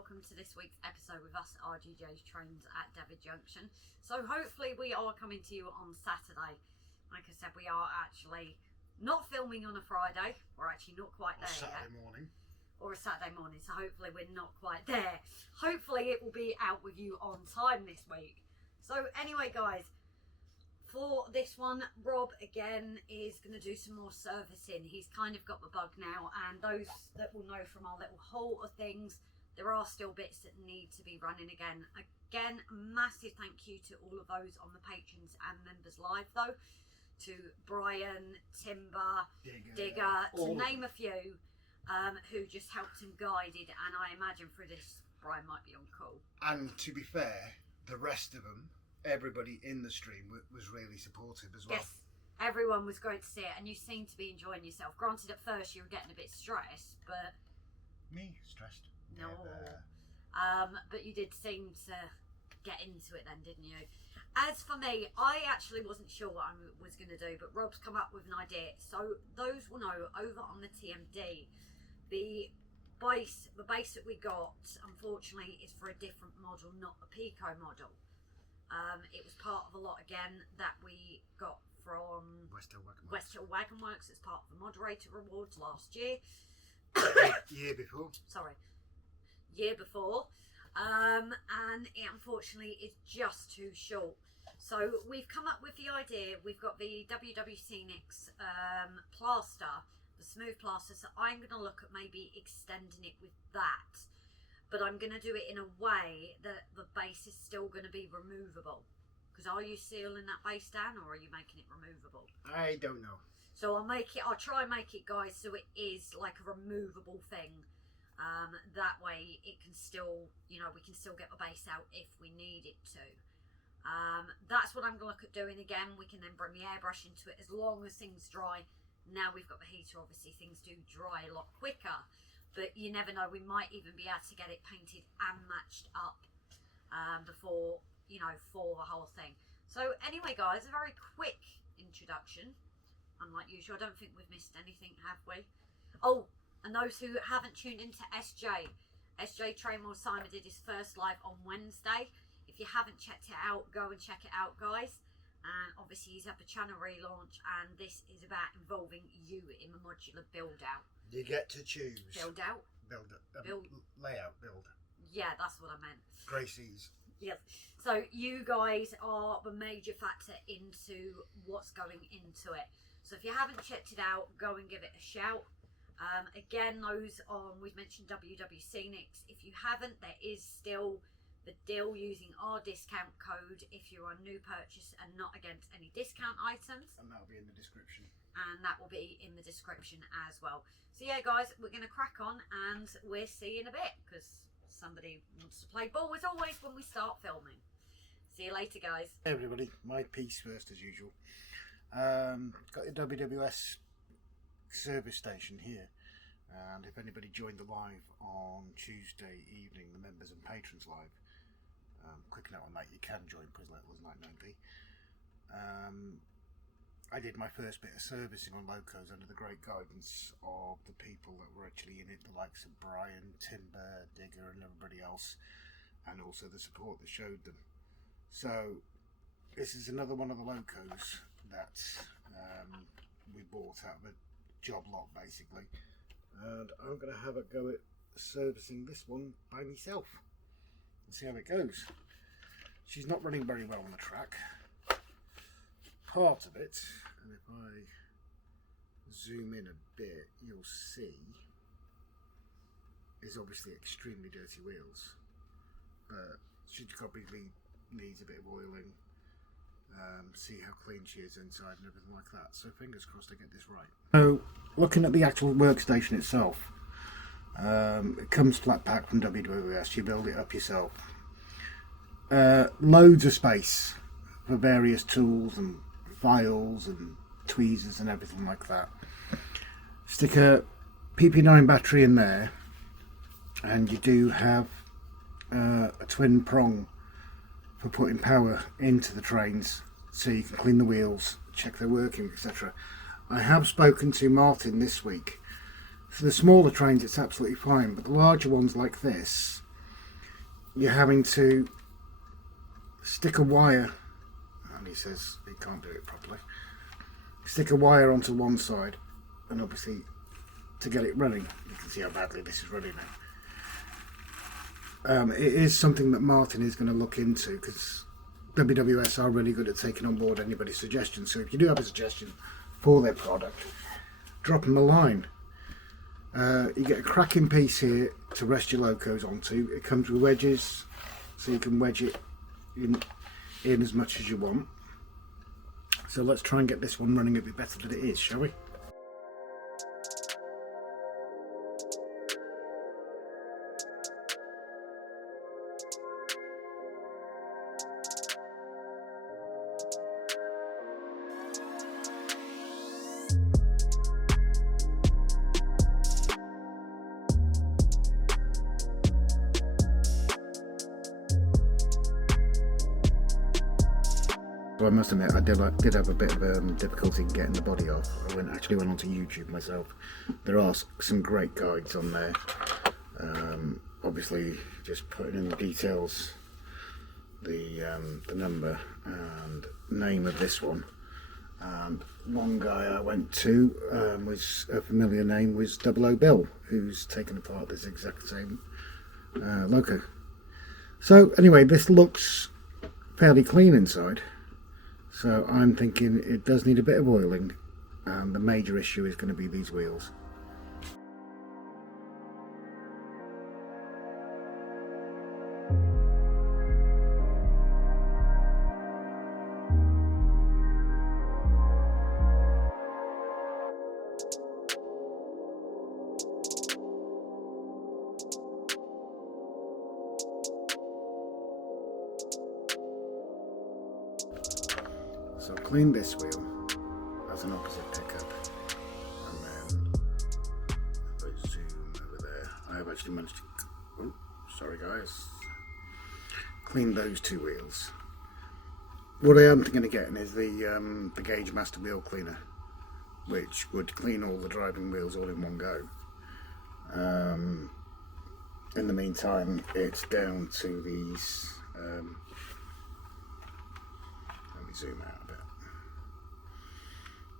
welcome to this week's episode with us RGJ trains at Daffydd Junction. So hopefully we are coming to you on Saturday. Like I said, we are actually not filming on a Friday. We're actually not quite there Saturday yet. morning. Or a Saturday morning, so hopefully we're not quite there. Hopefully it will be out with you on time this week. So anyway guys, for this one, Rob again is going to do some more servicing. He's kind of got the bug now, and those that will know from our little haul of things, there are still bits that need to be running again. Again, massive thank you to all of those on the patrons and members live though, to Brian, Timber, Digger, to name a few. Who just helped and guided, and I imagine through this Brian might be on call. And to be fair, the rest of them, everybody in the stream was really supportive as well. Yes, everyone was great to see it, and you seem to be enjoying yourself. Granted, at first you were getting a bit stressed, but... Me? Stressed? No. But you did seem to get into it then, didn't you? As for me, I actually wasn't sure what I was going to do, but Rob's come up with an idea. So those will know, over on the T.M.D, the base that we got, unfortunately, is for a different model, not a Pico model. It was part of a lot, again, that we got from West Hill Wagon Works as part of the moderator rewards last year. Year before. Sorry. Year before. And it unfortunately is just too short. So we've come up with the idea. We've got the WWS Hinks plaster, the smooth plaster, so I'm going to look at maybe extending it with that, but I'm going to do it in a way that the base is still going to be removable. Because are you sealing that base down, or are you making it removable? I don't know. So I'll try and make it, guys, so it is like a removable thing. That way it can still, we can still get the base out if we need it to. That's what I'm going to look at doing again. We can then bring the airbrush into it as long as things dry. Now we've got the heater, obviously things do dry a lot quicker, but you never know, we might even be able to get it painted and matched up before, for the whole thing. So anyway guys, a very quick introduction. Unlike usual, I don't think we've missed anything, have we? Oh, and those who haven't tuned into SJ Trainwell Simon did his first live on Wednesday. If you haven't checked it out, go and check it out guys. And obviously he's had a channel relaunch, and this is about involving you in the modular build out. You get to choose. Build out? Layout, build. Yeah, that's what I meant. Gracie's. Yes. So you guys are the major factor into what's going into it. So if you haven't checked it out, go and give it a shout. Again, those on, we've mentioned WWS Hinks. If you haven't, there is still the deal using our discount code if you're a new purchase and not against any discount items. And that'll be in the description. And that will be in the description as well. So yeah guys, we're going to crack on, and we'll see you in a bit, because somebody wants to play ball as always when we start filming. See you later guys. Hey everybody, my piece first as usual. Got the WWS Service Station here, and if anybody joined the live on Tuesday evening, the members and patrons live, quick note on that, you can join because that was 99p. I did my first bit of servicing on locos under the great guidance of the people that were actually in it, the likes of Brian, Timber, Digger and everybody else, and also the support that showed them. So this is another one of the locos that we bought out of a job lot basically, and I'm going to have a go at servicing this one by myself and see how it goes. She's not running very well on the track, part of it, and if I zoom in a bit you'll see is obviously extremely dirty wheels, but she probably needs a bit of oiling. See how clean she is inside and everything like that, so fingers crossed I get this right. So looking at the actual workstation itself, it comes flat pack from WWS, you build it up yourself. Loads of space for various tools and files and tweezers and everything like that. Stick a PP9 battery in there, and you do have a twin prong for putting power into the trains, so you can clean the wheels, check they're working, etc. I have spoken to Martin this week. For the smaller trains it's absolutely fine, but the larger ones like this, you're having to stick a wire, and he says he can't do it properly, stick a wire onto one side, and obviously to get it running. You can see how badly this is running now. It is something that Martin is going to look into, because WWS are really good at taking on board anybody's suggestions. So if you do have a suggestion for their product, drop them a line. You get a cracking piece here to rest your locos onto. It comes with wedges, so you can wedge it in as much as you want. So let's try and get this one running a bit better than it is, shall we? Well, I must admit, I did have a bit of difficulty getting the body off. I actually went onto YouTube myself. There are some great guides on there. Obviously, just putting in the details, the number and name of this one. And one guy I went to was a familiar name, was 00 Bill, who's taken apart this exact same loco. So anyway, this looks fairly clean inside. So I'm thinking it does need a bit of oiling, and the major issue is going to be these wheels. So clean this wheel as an opposite pickup, and then if I zoom over there, I have actually managed to, oh, sorry guys, clean those two wheels. What I am thinking of getting is the Gauge Master Wheel Cleaner, which would clean all the driving wheels all in one go. In the meantime, it's down to these, let me zoom out.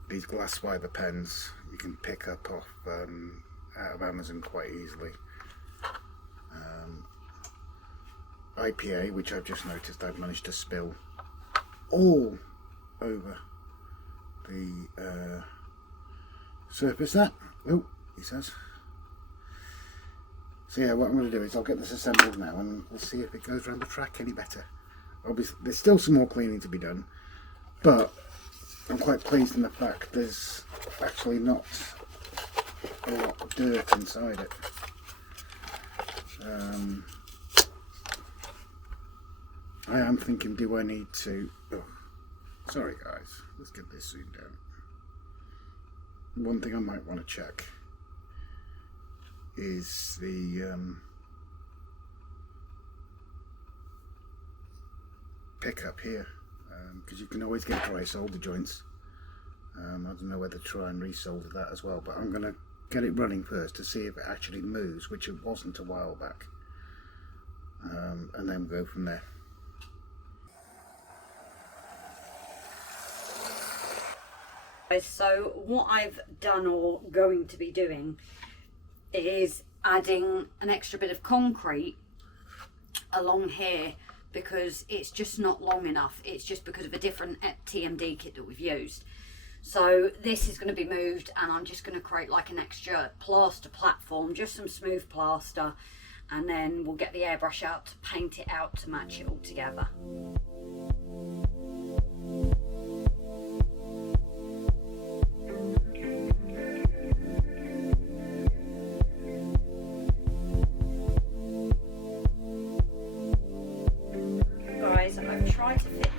These glass fibre pens you can pick up off out of Amazon quite easily. IPA, which I've just noticed I've managed to spill all over the surface there. Oh, he says. So yeah, what I'm going to do is I'll get this assembled now, and we'll see if it goes around the track any better. Obviously, there's still some more cleaning to be done, but I'm quite pleased in the fact there's actually not a lot of dirt inside it. I am thinking, do I need to... Oh, sorry guys, let's get this zoomed down. One thing I might want to check is the pickup here. Because you can always get dry solder joints. I don't know whether to try and resolder that as well, but I'm going to get it running first to see if it actually moves, which it wasn't a while back, and then we'll go from there. So what I've done, or going to be doing, is adding an extra bit of concrete along here, because it's just not long enough. It's just because of a different T.M.D kit that we've used. So this is going to be moved, and I'm just going to create like an extra plaster platform, just some smooth plaster, and then we'll get the airbrush out to paint it out to match it all together. I've tried to fit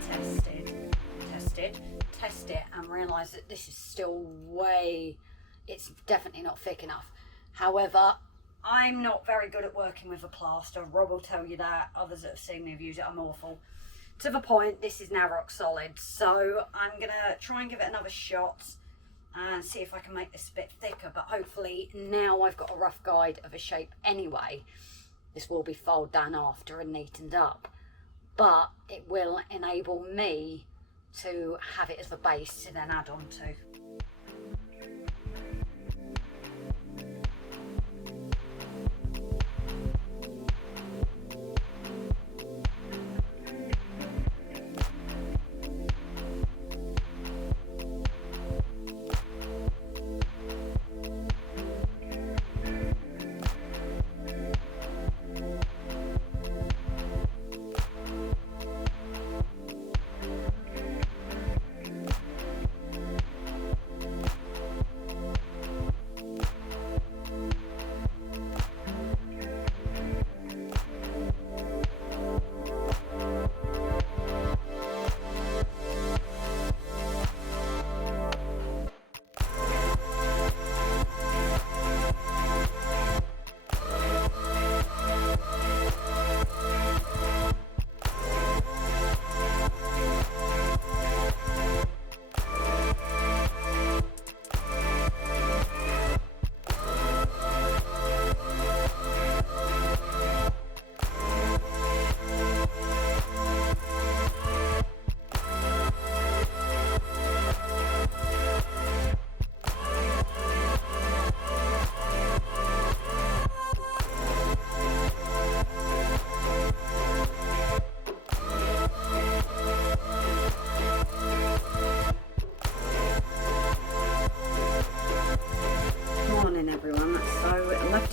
test it, and realised that this is still it's definitely not thick enough. However, I'm not very good at working with a plaster. Rob will tell you that. Others that have seen me have used it, I'm awful. To the point, this is now rock solid. So I'm going to try and give it another shot and see if I can make this a bit thicker. But hopefully now I've got a rough guide of a shape anyway. This will be filed down after and neatened up, but it will enable me to have it as a base to then add on to.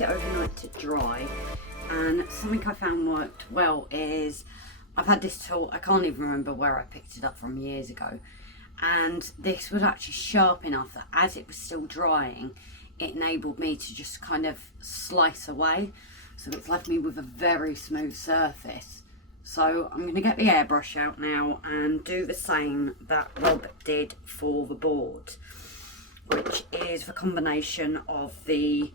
It overnight to dry, and something I found worked well is I've had this tool, I can't even remember where I picked it up from years ago, and this was actually sharp enough that as it was still drying it enabled me to just kind of slice away, so it's left me with a very smooth surface. So I'm going to get the airbrush out now and do the same that Rob did for the board, which is the combination of the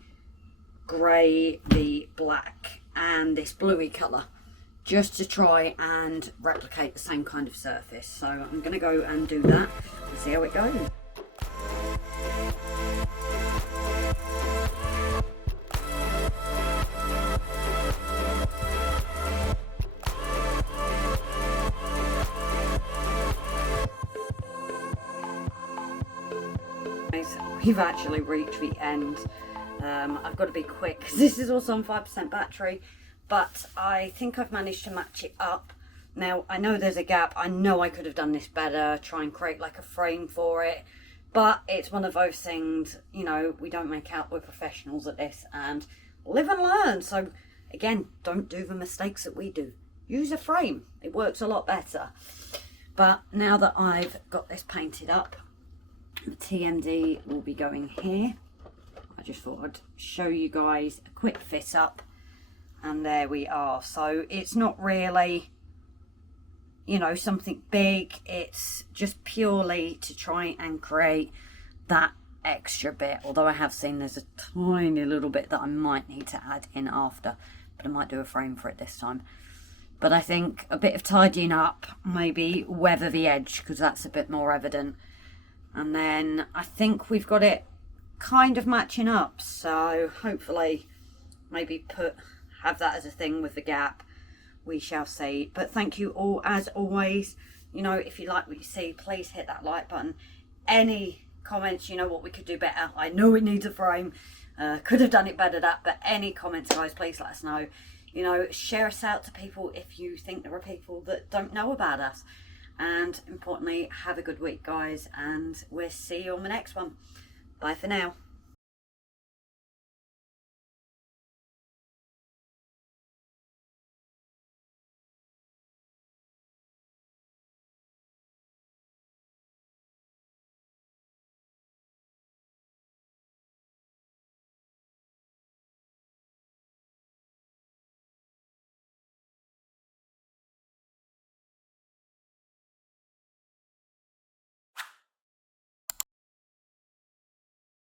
grey, the black and this bluey colour, just to try and replicate the same kind of surface. So I'm going to go and do that and see how it goes. We've actually reached the end. I've got to be quick because this is also on 5% battery, but I think I've managed to match it up. Now I know there's a gap, I know I could have done this better, try and create like a frame for it, but it's one of those things, you know, we don't make out we're professionals at this, and live and learn. So again, don't do the mistakes that we do. Use a frame, it works a lot better. But now that I've got this painted up, the T.M.D will be going here. I just thought I'd show you guys a quick fit up, and there we are. So it's not really, you know, something big, it's just purely to try and create that extra bit, although I have seen there's a tiny little bit that I might need to add in after, but I might do a frame for it this time. But I think a bit of tidying up, maybe weather the edge because that's a bit more evident, and then I think we've got it kind of matching up, so hopefully maybe have that as a thing with the gap. We shall see. But thank you all as always. You know, if you like what you see, please hit that like button. Any comments, you know what we could do better, I know it needs a frame, could have done it better, but any comments guys, please let us know. You know, share us out to people if you think there are people that don't know about us, and importantly, have a good week guys, and we'll see you on the next one. Bye for now.